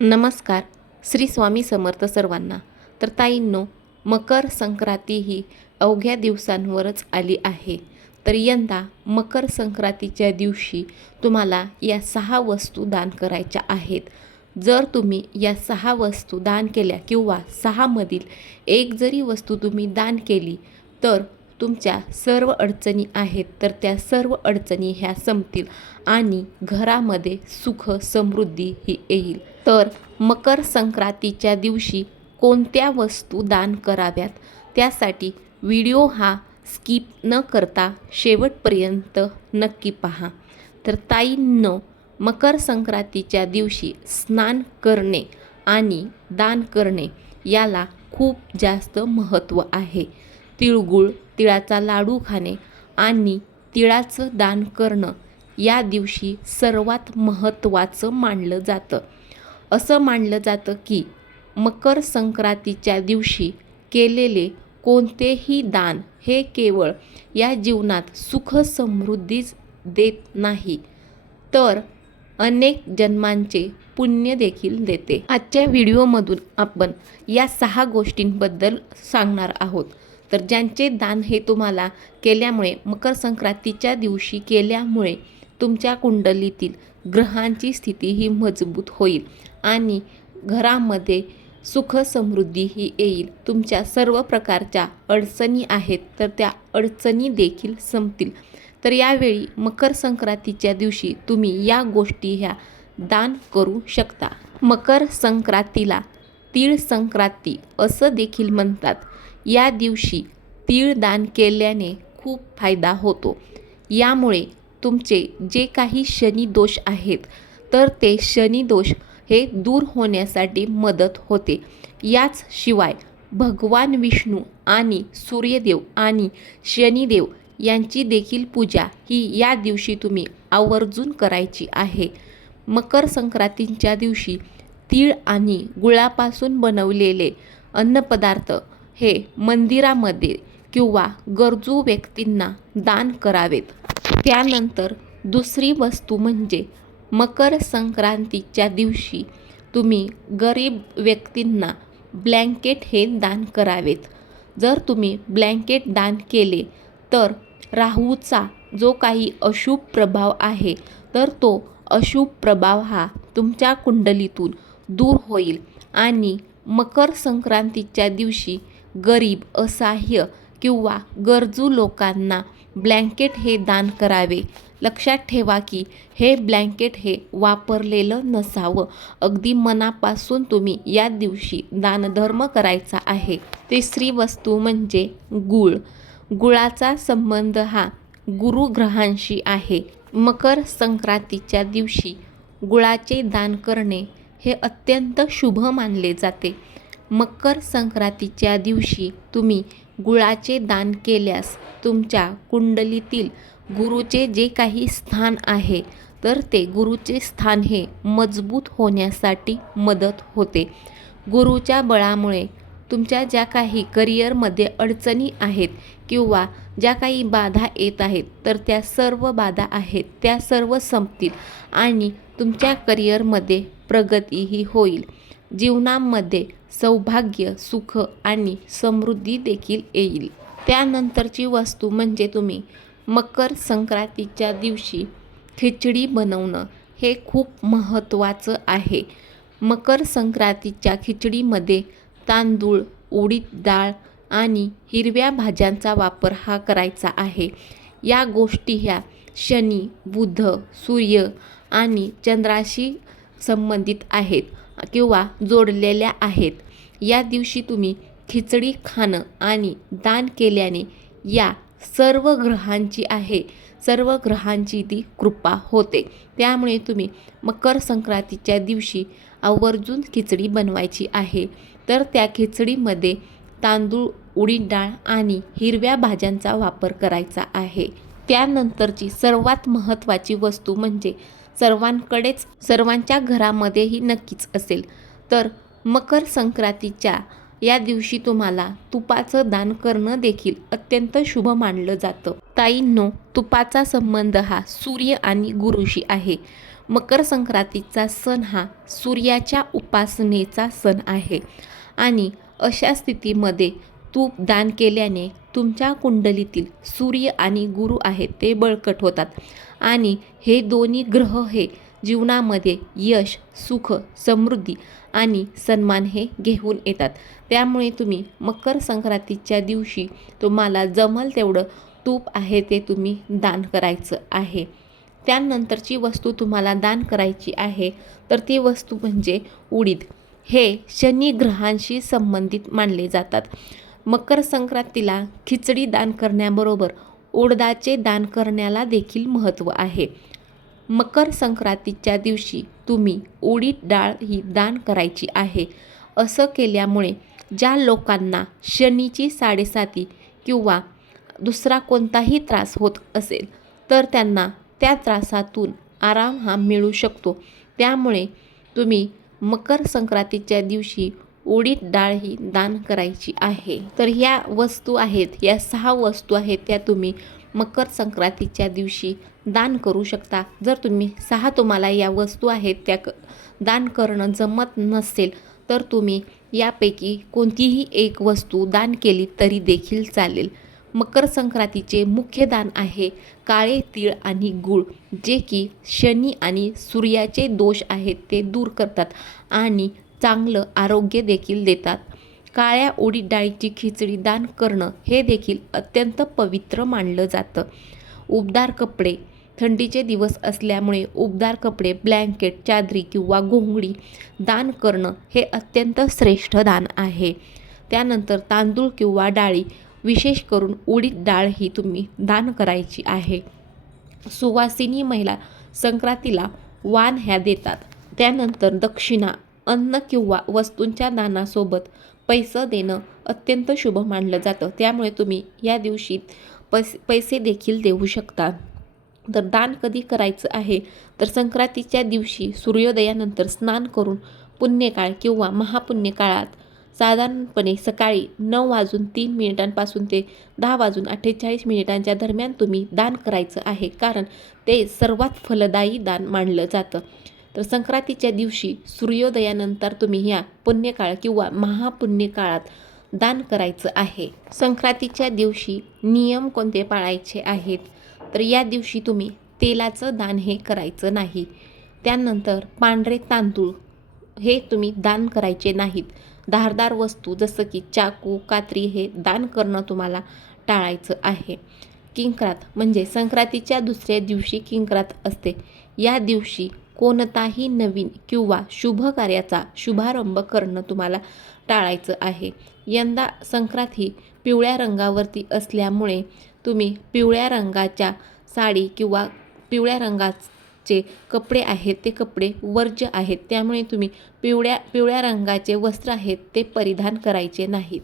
नमस्कार. श्री स्वामी समर्थ सर्वांना. तर ताईंनो, मकर संक्रांती ही अवघ्या दिवसांवरच आली आहे. तर यंदा मकर संक्रांतीच्या दिवशी तुम्हाला या 6 वस्तू दान करायच्या आहेत. जर तुम्ही या 6 वस्तू दान केल्या किंवा 6 मधील एक जरी वस्तू तुम्ही दान केली तर तुमच्या सर्व अडचणी आहेत तर त्या सर्व अडचणी ह्या संपतील आणि घरामध्ये सुख समृद्धी ही येईल. तर मकर संक्रांतीच्या दिवशी कोणत्या वस्तू दान कराव्यात त्यासाठी व्हिडिओ हा स्किप न करता शेवटपर्यंत नक्की पहा. तर ताईंनो, मकर संक्रांतीच्या दिवशी स्नान करणे आणि दान करणे याला खूप जास्त महत्त्व आहे. तिळगुळ, तिळाचा लाडू खाणे आणि तिळाचं दान करणं या दिवशी सर्वात महत्त्वाचं मानलं जातं. असं मानलं जातं की मकर संक्रांतीच्या दिवशी केलेले कोणतेही दान हे केवळ या जीवनात सुख समृद्धीच देत नाही तर अनेक जन्मांचे पुण्य देखील देते. आजच्या व्हिडिओमधून आपण या 6 गोष्टींबद्दल सांगणार आहोत. तर ज्यांचे दान हे तुम्हाला केल्यामुळे मकर संक्रांतीच्या दिवशी केल्यामुळे तुमच्या कुंडलीतील ग्रहांची स्थिती ही मजबूत होईल आणि घरामध्ये सुख समृद्धी ही येईल. तुमच्या सर्व प्रकारच्या अडचणी आहेत तर त्या अडचणी देखील संपतील. तर यावेळी मकर संक्रांतीच्या दिवशी तुम्ही या गोष्टी ह्या दान करू शकता. मकर संक्रांतीला तीळ संक्रांती असं देखील म्हणतात. या दिवशी तीळ दान केल्याने खूप फायदा होतो. यामुळे तुमचे जे काही शनी दोष आहेत तर ते शनी दोष हे दूर होण्यासाठी मदत होते. याच शिवाय भगवान विष्णू आणि सूर्यदेव आणि शनिदेव यांची देखील पूजा ही या दिवशी तुम्ही आवर्जून करायची आहे. मकर संक्रांतीच्या दिवशी तीळ आणि गुळापासून बनवलेले अन्नपदार्थ हे मंदिरामध्ये किंवा गरजू व्यक्तींना दान करावेत. त्यानंतर दुसरी वस्तू म्हणजे मकर संक्रांतीच्या दिवशी तुम्ही गरीब व्यक्तींना ब्लँकेट हे दान करावेत. जर तुम्ही ब्लँकेट दान केले तर राहूचा जो काही अशुभ प्रभाव आहे तर तो अशुभ प्रभाव हा तुमच्या कुंडलीतून दूर होईल आणि मकर संक्रांतीच्या दिवशी गरीब, असहाय्य किंवा गरजू लोकांना ब्लँकेट हे दान करावे. लक्षात ठेवा की हे ब्लँकेट हे वापरलेलं नसावं. अगदी मनापासून तुम्ही या दिवशी दानधर्म करायचा आहे. तिसरी वस्तू म्हणजे गूळ. गुळाचा संबंध हा गुरुग्रहांशी आहे. मकर संक्रांतीच्या दिवशी गुळाचे दान करणे हे अत्यंत शुभ मानले जाते. मकर संक्रांतीच्या दिवशी तुम्ही गुळाचे दान केल्यास तुमच्या कुंडलीतील गुरुचे जे काही स्थान आहे तर ते गुरुचे स्थान हे मजबूत होण्यासाठी मदत होते. गुरुच्या बळामुळे तुमच्या ज्या काही करिअरमध्ये अडचणी आहेत किंवा ज्या काही बाधा येत आहेत तर त्या सर्व बाधा आहेत त्या सर्व संपतील आणि तुमच्या करिअरमध्ये प्रगतीही होईल. जीवनामध्ये सौभाग्य, सुख आणि समृद्धी देखील येईल. त्यानंतरची वस्तू म्हणजे तुम्ही मकर संक्रांतीच्या दिवशी खिचडी बनवणं हे खूप महत्त्वाचं आहे. मकर संक्रांतीच्या खिचडीमध्ये तांदूळ, उडीद डाळ आणि हिरव्या भाज्यांचा वापर हा करायचा आहे. या गोष्टी ह्या शनी, बुध, सूर्य आणि चंद्राशी संबंधित आहेत किंवा जोडलेल्या आहेत. या दिवशी तुम्ही खिचडी खाणं आणि दान केल्याने या सर्व ग्रहांची ती कृपा होते. त्यामुळे तुम्ही मकर संक्रांतीच्या दिवशी आवर्जून खिचडी बनवायची आहे. तर त्या खिचडीमध्ये तांदूळ, उडीद डाळ आणि हिरव्या भाज्यांचा वापर करायचा आहे. त्यानंतरची सर्वात महत्त्वाची वस्तू म्हणजे सर्वांच्या घरामध्ये ही नक्कीच असेल तर मकर संक्रांतीच्या या दिवशी तुम्हाला तुपाचं दान करणं देखील अत्यंत शुभ मानलं जातं. ताईंनो, तुपाचा संबंध हा सूर्य आणि गुरुशी आहे. मकर संक्रांतीचा सण हा सूर्याच्या उपासनेचा सण आहे आणि अशा स्थितीमध्ये तूप दान केल्याने तुमच्या कुंडलीतील सूर्य आणि गुरु आहेत ते बळकट होतात आणि हे दोन्ही ग्रह हे जीवनामध्ये यश, सुख, समृद्धी आणि सन्मान हे घेऊन येतात. त्यामुळे तुम्ही मकर संक्रांतीच्या दिवशी तुम्हाला जमल तेवढं तूप आहे ते तुम्ही दान करायचं आहे. त्यानंतरची वस्तू तुम्हाला दान करायची आहे तर ती वस्तू म्हणजे उडीद. हे शनी ग्रहांशी संबंधित मानले जातात. मकर संक्रांतीला खिचडी दान करण्याबरोबर उडदाचे दान करण्याला देखील महत्त्व आहे. मकर संक्रांतीच्या दिवशी तुम्ही उडीद डाळ ही दान करायची आहे. असं केल्यामुळे ज्या लोकांना शनीची 7.5 किंवा दुसरा कोणताही त्रास होत असेल तर त्यांना त्या त्रासातून आराम हा मिळू शकतो. त्यामुळे तुम्ही मकर संक्रांतीच्या दिवशी उडीद डाळ ही दान करायची आहे. तर ह्या वस्तू आहेत, या 6 वस्तू आहेत त्या तुम्ही मकर संक्रांतीच्या दिवशी दान करू शकता. जर तुम्हाला या वस्तू आहेत त्या दान करणं जमत नसेल तर तुम्ही यापैकी कोणतीही एक वस्तू दान केली तरी देखील चालेल. मकर संक्रांतीचे मुख्य दान आहे काळे तीळ आणि गूळ, जे की शनी आणि सूर्याचे दोष आहेत ते दूर करतात आणि चांगलं आरोग्य देखील देतात. काळ्या उडीद डाळीची खिचडी दान करणं हे देखील अत्यंत पवित्र मानलं जातं. उबदार कपडे, थंडीचे दिवस असल्यामुळे उबदार कपडे, ब्लँकेट, चादरी किंवा घोंगडी दान करणं हे अत्यंत श्रेष्ठ दान आहे. त्यानंतर तांदूळ किंवा डाळी, विशेष करून उडीद डाळ ही तुम्ही दान करायची आहे. सुवासिनी महिला संक्रांतीला वाण ह्या देतात. त्यानंतर दक्षिणा, अन्न किंवा वस्तूंच्या दानासोबत पैसे देणं अत्यंत शुभ मानलं जातं. त्यामुळे तुम्ही या दिवशी पैसे देखील देऊ शकता. तर दान कधी करायचं आहे तर संक्रांतीच्या दिवशी सूर्योदयानंतर स्नान करून पुण्यकाळ किंवा महापुण्यकाळात साधारणपणे सकाळी 9:03 पासून ते 10:48 दरम्यान तुम्ही दान करायचं आहे, कारण ते सर्वात फलदायी दान मानलं जातं. तर संक्रांतीच्या दिवशी सूर्योदयानंतर तुम्ही ह्या पुण्यकाळ किंवा महापुण्यकाळात दान करायचं आहे. संक्रांतीच्या दिवशी नियम कोणते पाळायचे आहेत तर या दिवशी तुम्ही तेलाचं दान हे करायचं नाही. त्यानंतर पांढरे तांदूळ हे तुम्ही दान करायचे नाहीत. धारदार वस्तू जसं की चाकू, कात्री हे दान करणं तुम्हाला टाळायचं आहे. किंक्रात म्हणजे संक्रांतीच्या दुसऱ्या दिवशी किंक्रात असते. या दिवशी कोणताही नवीन किंवा शुभ कार्याचा शुभारंभ करणं तुम्हाला टाळायचं आहे. यंदा संक्रांत ही पिवळ्या रंगावरती असल्यामुळे तुम्ही पिवळ्या रंगाच्या साडी किंवा पिवळ्या रंगाचे कपडे आहेत ते कपडे वर्ज्य आहेत. त्यामुळे तुम्ही पिवळ्या रंगाचे वस्त्र आहेत ते परिधान करायचे नाहीत.